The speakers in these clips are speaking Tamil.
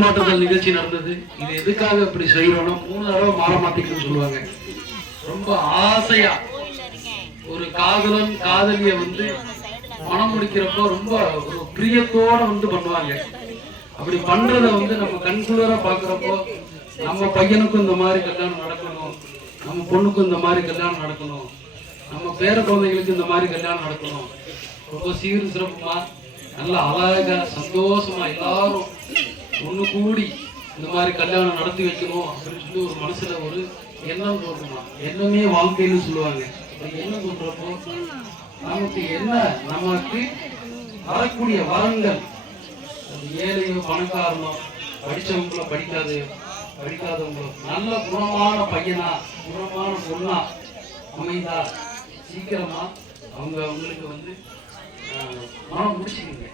மாற்றுதல் நிகழ்ச்சி நடந்தது. இது எதுக்காக இப்படி செய்யறோம்னா 3 தடவை மாலை மாத்திக்கணும்னு சொல்லுவாங்க. ரொம்ப ஆசையா ஒரு காதலன் காதலிய மனம் முடிக்கிறப்போ ரொம்ப ஒரு பிரியத்தோட பண்ணுவாங்க. அப்படி பண்றத நம்ம கண்குளிர பாக்குறப்போ நம்ம பையனுக்கும் இந்த மாதிரி கல்யாணம் நடக்கணும், நம்ம பொண்ணுக்கும் இந்த மாதிரி கல்யாணம் நடக்கணும், நம்ம பேர குழந்தைகளுக்கு இந்த மாதிரி கல்யாணம் நடக்கணும், ரொம்ப சீர் சிறப்புமா நல்ல அழகா சந்தோஷமா எல்லாரும் ஒண்ணு கூடி இந்த மாதிரி கல்யாணம் நடத்தி வைக்கணும் அப்படின்னு சொல்லி ஒரு மனசுல ஒரு எண்ணம் தோன்றுமா. எண்ணமே வாழ்க்கைன்னு சொல்லுவாங்க. எண்ணம் தோன்றப்போ நமக்கு நமக்கு வரக்கூடிய வரங்கள் ஏழையோ பணக்காரனோ படிச்சவங்களோ படிக்காதவங்களோ நல்ல குணமான பையனா குணமான பொண்ணா அமைந்தா சீக்கிரமா அவங்களுக்கு மனம் முடிச்சுக்கீங்க.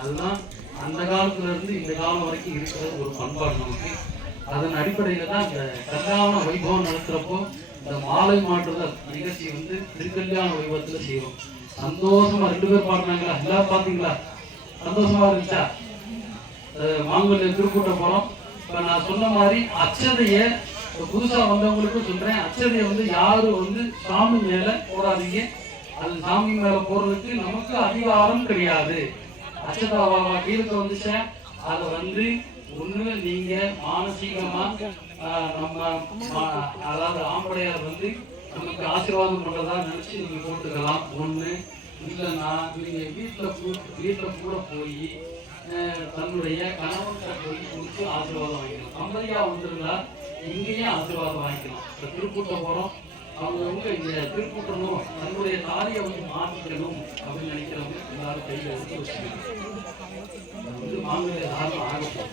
அதுதான் அந்த காலத்துல இருந்து இந்த காலம் வரைக்கும் இருக்கிற ஒரு பண்பாடு நமக்கு. அதன் அடிப்படையில தான் இந்த கல்யாண வைபவம் நடத்துறப்போ இந்த மாலை மாற்றுதல் நிகழ்ச்சி திருக்கல்யாண வைபவத்துல செய்வோம். சந்தோஷமா 2 பேர் பாடுறாங்களா, எல்லாரும் பாத்தீங்களா? சந்தோஷமா இருந்துச்சா? மாங்கல்ய திருக்கூட்ட போறோம். இப்ப நான் சொன்ன மாதிரி அச்சதைய புதுசா வந்தவங்களுக்கும் சொல்றேன், அச்சதைய யாரும் சாமி மேல போடாதீங்க. அது சாமி மேல போறதுக்கு நமக்கு அதிகாரம் கிடையாது. அச்சதாவா கீழே வந்துச்சேன். அதை ஒண்ணு நீங்க மானசீகமா நம்ம அதாவது ஆம்படையார் நமக்கு ஆசீர்வாதம் பண்றதா நினைச்சு நீங்க போட்டுக்கலாம். ஒண்ணு இல்லைன்னா நீங்க வீட்டுல கூட போய் தன்னுடைய கணவன்கிட்ட போய் கொடுத்து ஆசீர்வாதம் வாங்கிக்கலாம். தம்பதியா வந்திருந்தா இங்கேயும் ஆசீர்வாதம் வாங்கிக்கலாம். இப்ப திருக்கூட்ட போறோம், அவங்க இங்க திருக்கூட்டணும், தன்னுடைய தாலியை மாற்றிக்கணும் அப்படின்னு நினைக்கிறவங்க எல்லாரும் கையில எடுத்து வச்சுக்கணும். மாங்கல்ய தாரம் ஆகட்டும்.